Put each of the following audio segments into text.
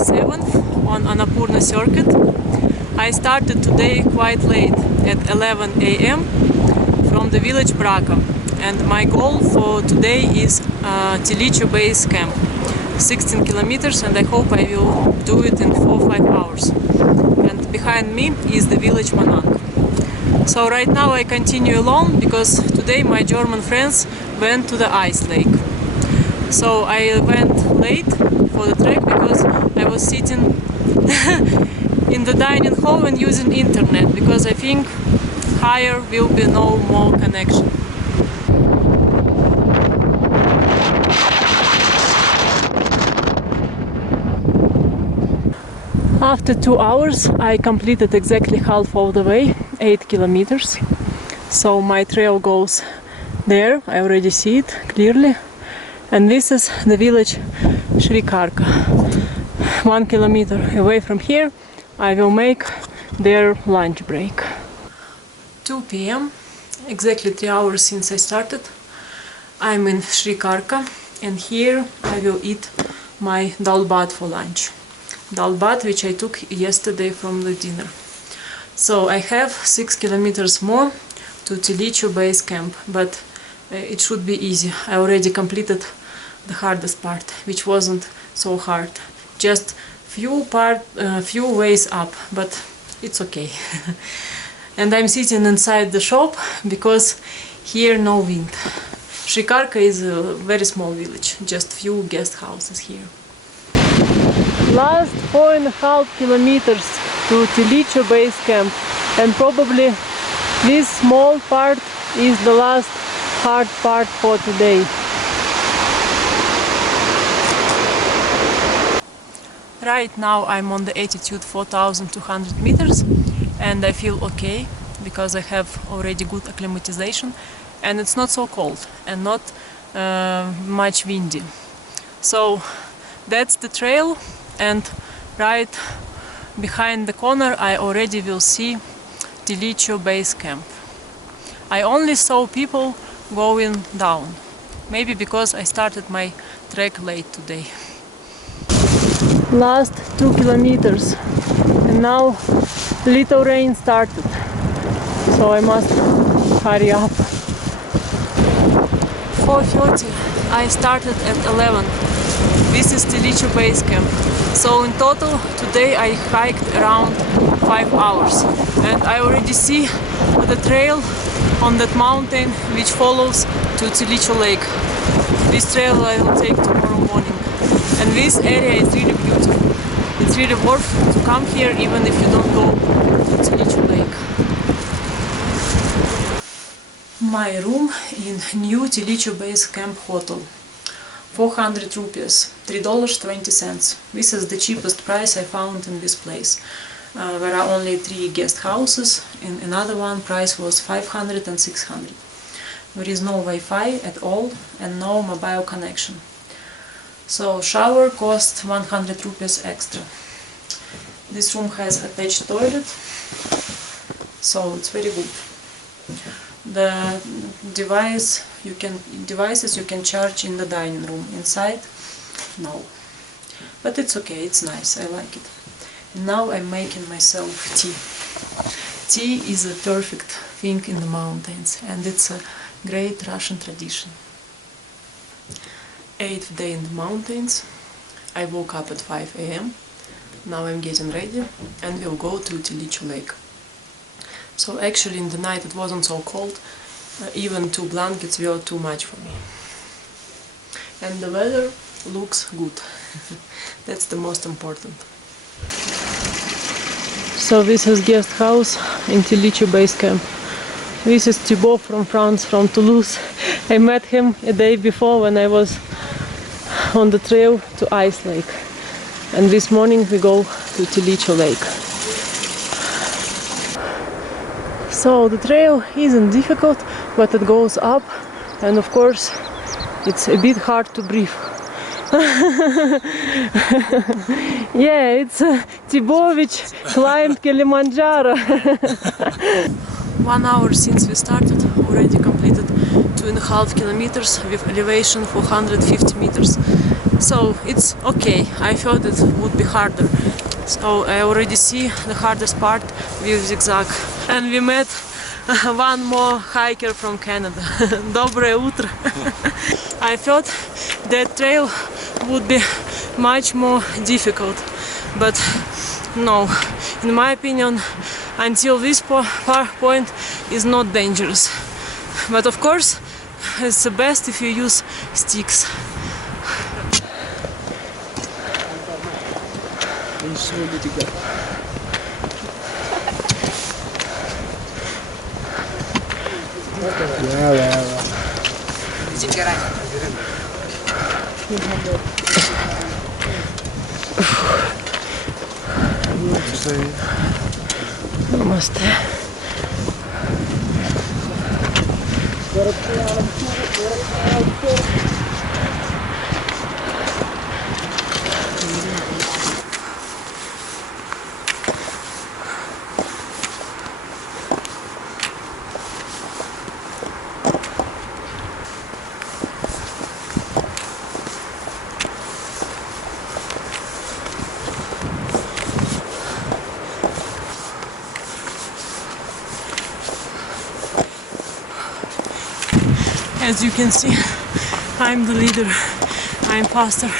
7th on Annapurna circuit. I started today quite late at 11 a.m. from the village Braka, and my goal for today is Tilicho base camp, 16 kilometers, and I hope I will do it in 4 or 5 hours. And behind me is the village Manang. So right now I continue alone because today my German friends went to the ice lake. So I went late for the trek because I was sitting in the dining hall and using internet, because I think higher will be no more connection. After 2 hours I completed exactly half of the way, 8 kilometers. So my trail goes there, I already see it clearly. And this is the village Srikarka. 1 kilometer away from here I will make their lunch break. 2 p.m, exactly 3 hours since I started. I'm in Srikarka, and here I will eat my dal bhat for lunch. Dal bhat which I took yesterday from the dinner. So I have 6 kilometers more to Tilicho base camp, but it should be easy. I already completed the hardest part, which wasn't so hard. Just few ways up, but it's okay. And I'm sitting inside the shop because here no wind. Srikarka is a very small village, just few guest houses here. Last 4.5 kilometers to Tilicho base camp, and probably this small part is the last hard part for today. Right now I'm on the altitude 4,200 meters and I feel okay because I have already good acclimatization and it's not so cold and not much windy. So that's the trail, and right behind the corner I already will see Tilicho base camp. I only saw people going down, maybe because I started my trek late today. Last 2 kilometers and now little rain started, so I must hurry up. 4:30, I started at 11. This is Tilicho base camp. So in total today I hiked around 5 hours, and I already see the trail on that mountain which follows to Tilicho lake. This trail I will take tomorrow morning. And this area is really beautiful. It's really worth to come here even if you don't go to Tilicho lake. My room in new Tilicho base camp hotel. 400 rupees, $3.20. This is the cheapest price I found in this place. There are only 3 guest houses. In another one price was 500 and 600. There is no Wi-Fi at all and no mobile connection. So shower cost 100 rupees extra. This room has attached toilet, so it's very good. The devices you can charge in the dining room. Inside, no. But it's okay, it's nice, I like it. And now I'm making myself tea. Tea is a perfect thing in the mountains, and it's a great Russian tradition. 8th day in the mountains. I woke up at 5 a.m. Now I'm getting ready and we'll go to Tilicho lake. So actually in the night it wasn't so cold, even 2 blankets were too much for me. And the weather looks good. That's the most important. So this is guest house in Tilicho base camp. This is Thibaut from France, from Toulouse. I met him a day before when I was on the trail to Ice Lake, and this morning we go to Tilicho lake. So the trail isn't difficult, but it goes up, and of course it's a bit hard to breathe. Yeah, it's Thibaut which climbed Kilimanjaro. 1 hour since we started, already completed 2.5 kilometers with elevation 450 meters. So it's okay. I thought it would be harder. So I already see the hardest part with zigzag. And we met one more hiker from Canada. Доброе утро. I thought that trail would be much more difficult, but no, in my opinion, until this point is not dangerous. But of course, it's the best if you use sticks. Namaste. As you can see, I'm the leader, I'm faster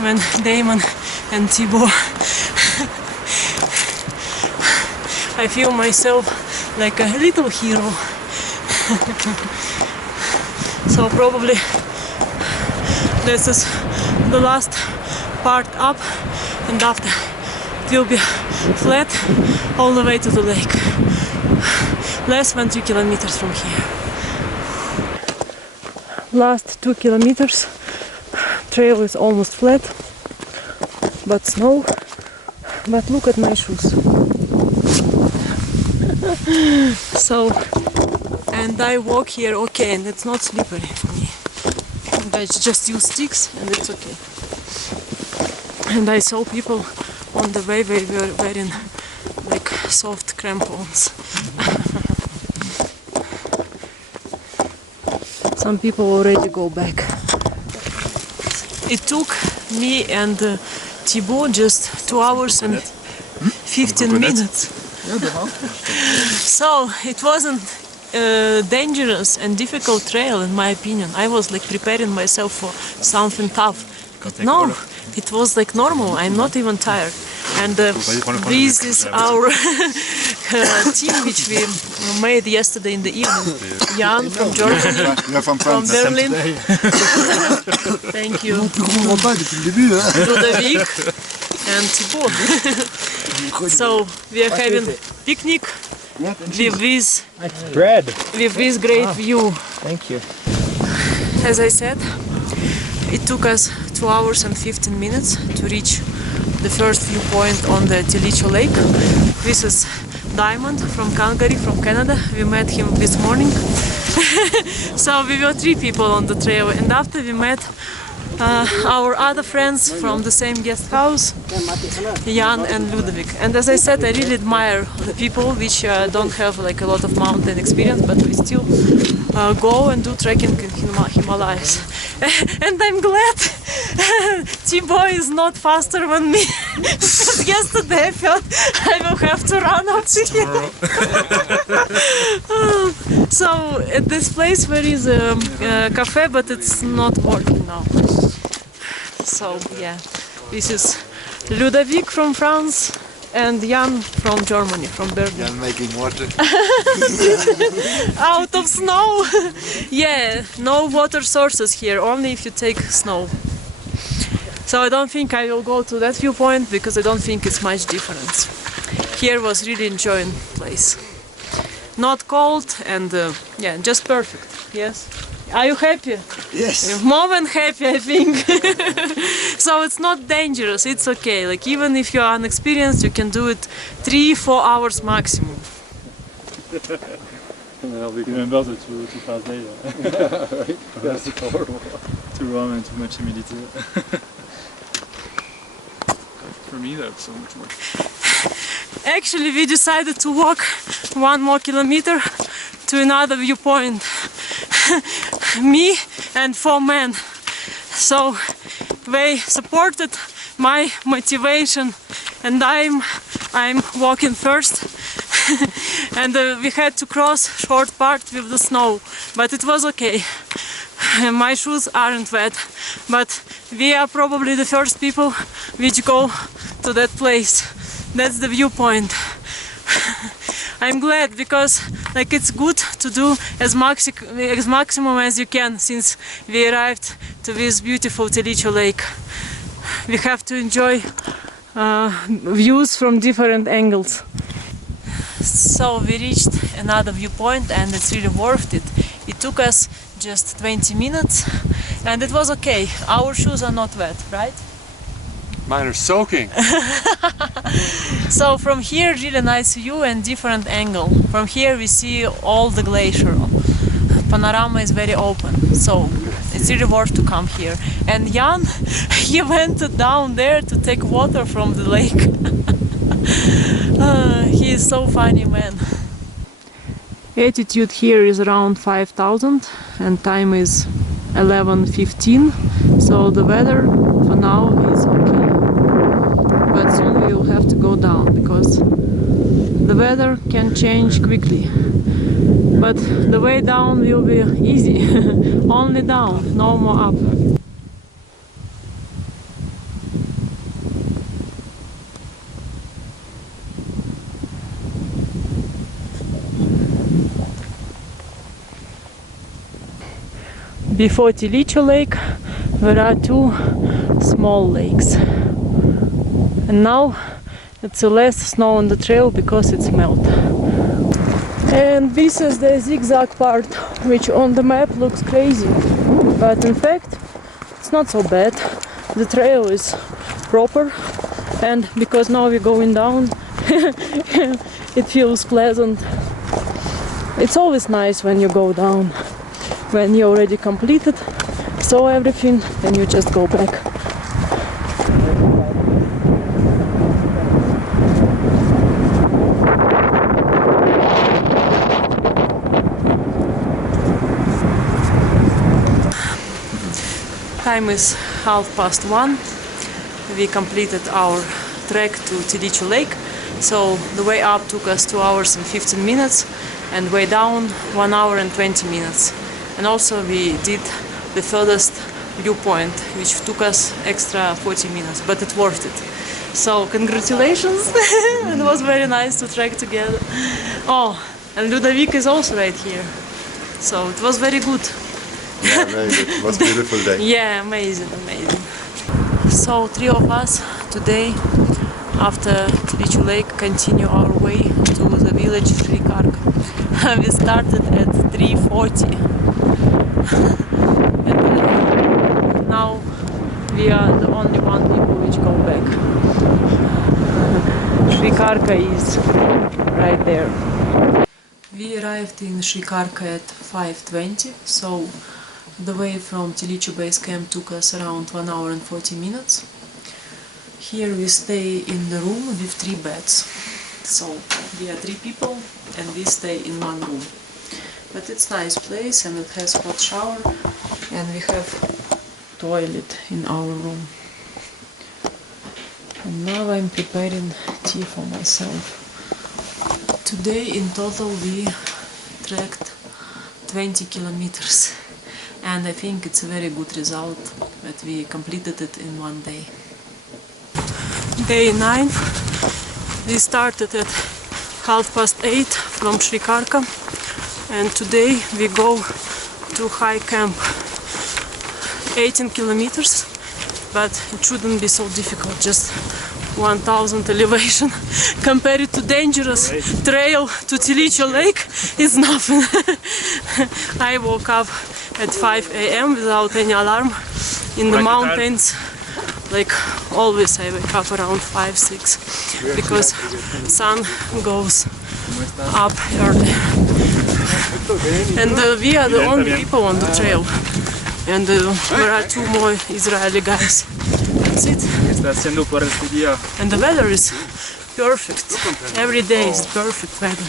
than Damon and Thibaut. I feel myself like a little hero. So probably this is the last part up, and after it will be flat all the way to the lake. Less than 3 kilometers from here. Last 2 kilometers, trail is almost flat, but snow. But look at my shoes. So, and I walk here okay, and it's not slippery for me. And I just use sticks, and it's okay. And I saw people on the way they were wearing like soft crampons. Some people already go back. It took me and Thibaut just 2 hours and 15 minutes. So it wasn't dangerous and difficult trail in my opinion. I was like preparing myself for something tough. But no, it was like normal. I'm not even tired. And this is our team which we made yesterday in the evening. Jan from Germany, from Berlin. Thank you. Ludovic and Thibaut. So we are having picnic with this bread. With this great view. Thank you. As I said, it took us 2 hours and 15 minutes to reach the first viewpoint on the Tilicho lake. This is Diamond from Calgary, from Canada. We met him this morning. So we were 3 people on the trail, and after we met our other friends from the same guest house, Jan and Ludovic. And as I said, I really admire the people which don't have like a lot of mountain experience, but we still go and do trekking in Himalayas. And I'm glad Thibaut is not faster than me. Yesterday I felt I will have to run up to him. So at this place there is a cafe, but it's not working now. So yeah, this is Ludovic from France and Jan from Germany, from Berlin. Jan making water. Out of snow. Yeah, no water sources here, only if you take snow. So I don't think I will go to that viewpoint because I don't think it's much difference. Here was really enjoying place. Not cold and yeah, just perfect. Yes. Are you happy? Yes. You're more than happy, I think. So it's not dangerous, it's okay. Like even if you're unexperienced, you can do it 3-4 hours maximum. Remember the two past days. That's horrible. Too warm and too much humidity. For me, that's so much more. Actually, we decided to walk 1 more kilometer to another viewpoint. Me and 4 men. So they supported my motivation, and I'm walking first. And we had to cross short part with the snow, but it was okay. My shoes aren't wet, but we are probably the first people which go to that place. That's the viewpoint. I'm glad because like it's good to do as maximum as you can since we arrived to this beautiful Tilicho lake. We have to enjoy views from different angles. So we reached another viewpoint and it's really worth it. It took us just 20 minutes and it was okay. Our shoes are not wet, right? Mine are soaking. So from here really nice view and different angle. From here we see all the glacier. Panorama is very open, so it's really worth to come here. And Jan, he went down there to take water from the lake. He is so funny man. Altitude here is around 5,000 and time is 11:15, so the weather for now is okay. But soon we will have to go down because the weather can change quickly. But the way down will be easy. Only down, no more up. Before Tilicho lake there are two small lakes, and now it's less snow on the trail because it's melt. And this is the zigzag part, which on the map looks crazy, but in fact it's not so bad. The trail is proper, and because now we're going down it feels pleasant. It's always nice when you go down, when you already completed so everything, then you just go back. Time is 1:30. We completed our trek to Tilicho Lake, so the way up took us 2 hours and 15 minutes and way down 1 hour and 20 minutes. And also we did the furthest viewpoint, which took us extra 40 minutes, but it's worth it. So congratulations! It was very nice to trek together. Oh, and Ludovic is also right here. So it was very good. Yeah, amazing. It was a beautiful day. Yeah, amazing, amazing. So 3 of us today, after Tilicho Lake, continue our way to the village Srikarka. We started at 3:40. And now we are the only one people which go back. Srikarka is right there. We arrived in Srikarka at 5:20, so the way from Tilicho base camp took us around 1 hour and 40 minutes. Here we stay in the room with 3 beds. So we are 3 people and we stay in one room. But it's a nice place and it has hot shower and we have toilet in our room. And now I'm preparing tea for myself. Today in total we trekked 20 kilometers and I think it's a very good result that we completed it in one day. Day 9. We started at 8:30 from Srikarka. And today we go to high camp, 18 kilometers, but it shouldn't be so difficult, just 1000 elevation. Compared to dangerous trail to Tilicho Lake, it's nothing. I woke up at 5 AM without any alarm in the mountains. Like always I wake up around 5-6 because sun goes up early. And we are the only people on the trail. And there are 2 more Israeli guys. That's it. And the weather is perfect. Every day is perfect weather.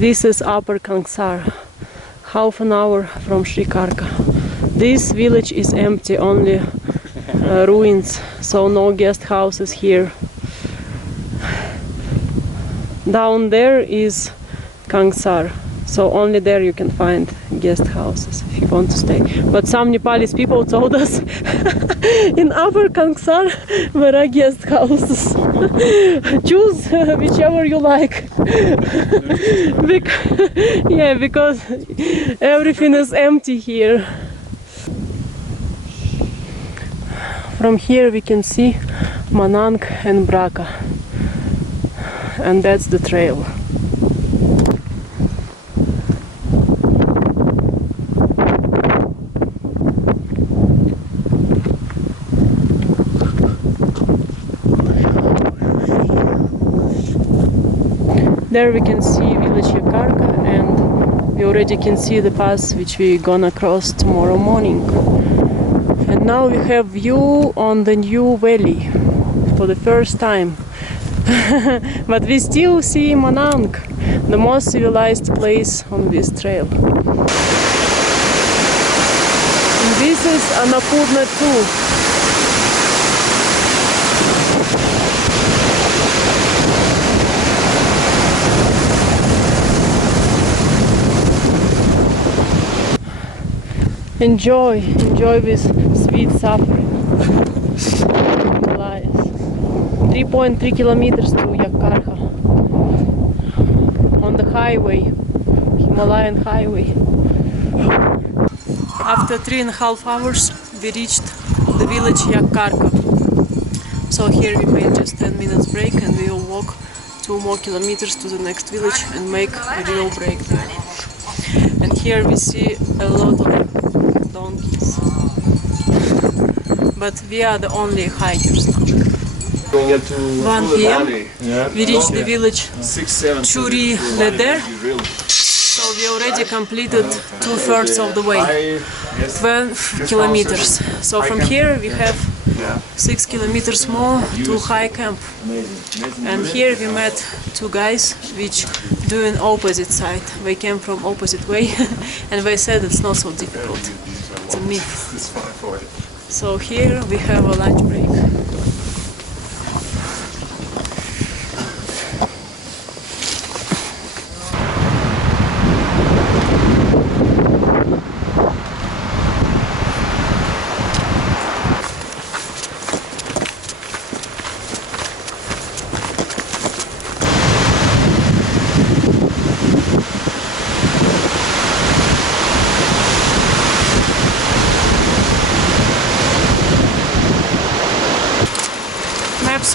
This is Upper Kangsar, half an hour from Srikarka. This village is empty, only ruins, so no guest houses here. Down there is Kangsar, so only there you can find guest houses if you want to stay. But some Nepalese people told us in Upper Kangsar there are guest houses. Choose whichever you like. Yeah, because everything is empty here. From here we can see Manang and Braka, and that's the trail. There we can see village Yakarka, and we already can see the pass which we're gonna cross tomorrow morning. And now we have view on the new valley for the first time. But we still see Manang, the most civilized place on this trail. And this is Annapurna 2. Enjoy this sweet suffering. Himalayas. 3.3 kilometers to Yakarka. On the highway, Himalayan highway. After 3.5 hours, we reached the village Yakarka. So here we made just 10 minutes break, and we will walk 2 more kilometers to the next village and make a real break there. And here we see a lot of donkeys, but we are the only hikers now. 1 p.m. we reached the village Churi Leder, so we already completed 2/3 of the way, 12 kilometers. So from here we have 6 kilometers more to high camp. And here we met 2 guys which doing opposite side. They came from opposite way and they said it's not so difficult. It's a myth. So here we have a lunch break.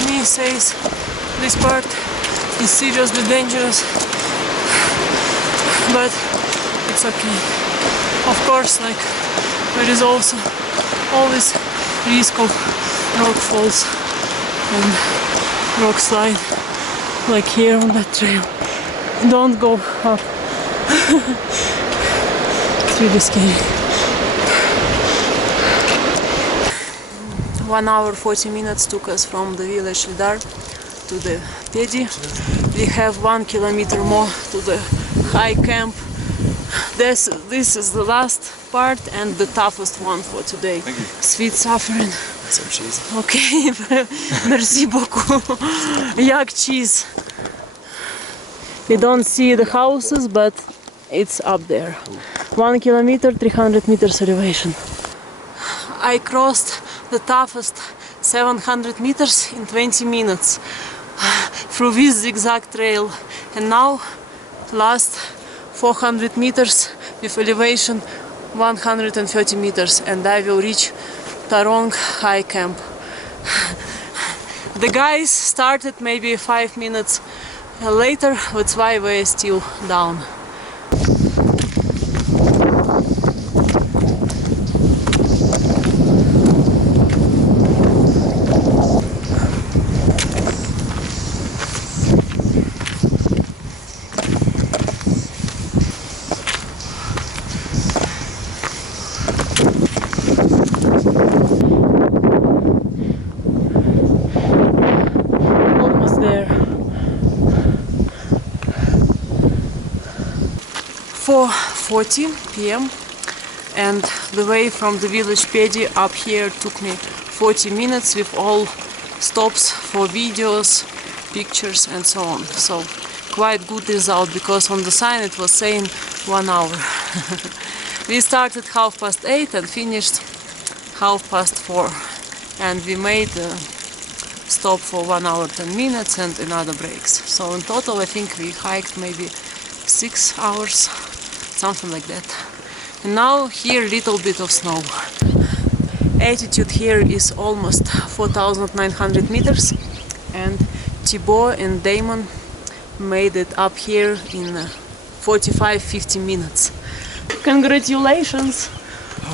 Me says this part is seriously dangerous, but it's okay. Of course, like there is also always risk of rock falls and rock slide, like here on that trail. Don't go up. It's really scary. 1 hour 40 minutes took us from the village Lidar to the Pedi. We have 1 kilometer more to the high camp. This is the last part and the toughest one for today. Sweet suffering. Some cheese. Okay, merci beaucoup. Yak cheese. We don't see the houses, but it's up there. 1 kilometer, 300 meters elevation. I crossed the toughest 700 meters in 20 minutes through this zigzag trail, and now last 400 meters with elevation 130 meters, and I will reach Tarong High Camp. The guys started maybe 5 minutes later, that's why we're still down. Almost there. 4:40 p.m. and the way from the village Pedi up here took me 40 minutes with all stops for videos, pictures and so on. So quite good result, because on the sign it was saying 1 hour. We started 8:30 and finished 4:30, and we made a stop for 1 hour 10 minutes and another breaks. So in total I think we hiked maybe 6 hours, something like that. And now here little bit of snow. Altitude here is almost 4,900 meters, and Thibaut and Damon made it up here in 45-50 minutes. Congratulations!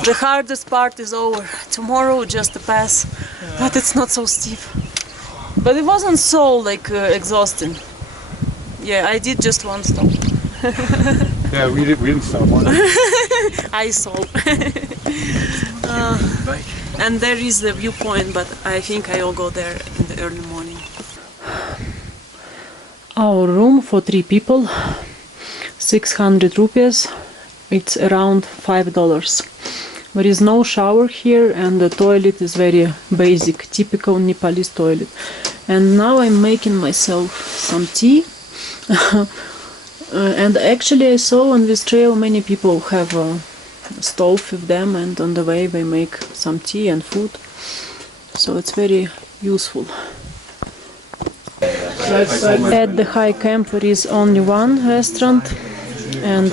The hardest part is over. Tomorrow just a pass, but it's not so steep. But it wasn't so exhausting. Yeah, I did just one stop. Yeah, we didn't stop one. I saw. And there is the viewpoint, but I think I will go there in the early morning. Our room for 3 people, 600 rupees. It's around $5. There is no shower here, and the toilet is very basic, typical Nepalese toilet. And now I'm making myself some tea. And actually I saw on this trail many people have a stove with them, and on the way they make some tea and food. So it's very useful. At the high camp there is only one restaurant, and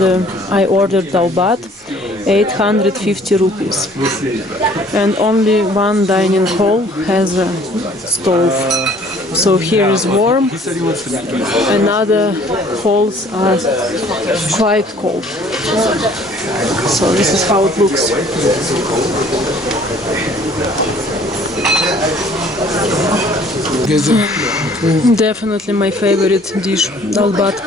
I ordered dal bhat, 850 rupees. And only one dining hall has a stove. So here is warm, and other halls are quite cold. So this is how it looks. Definitely my favorite dish, dal bhat.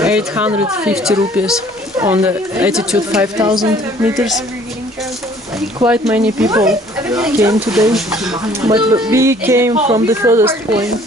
850 rupees on the altitude 5,000 meters. Quite many people came today, but we came from the furthest point.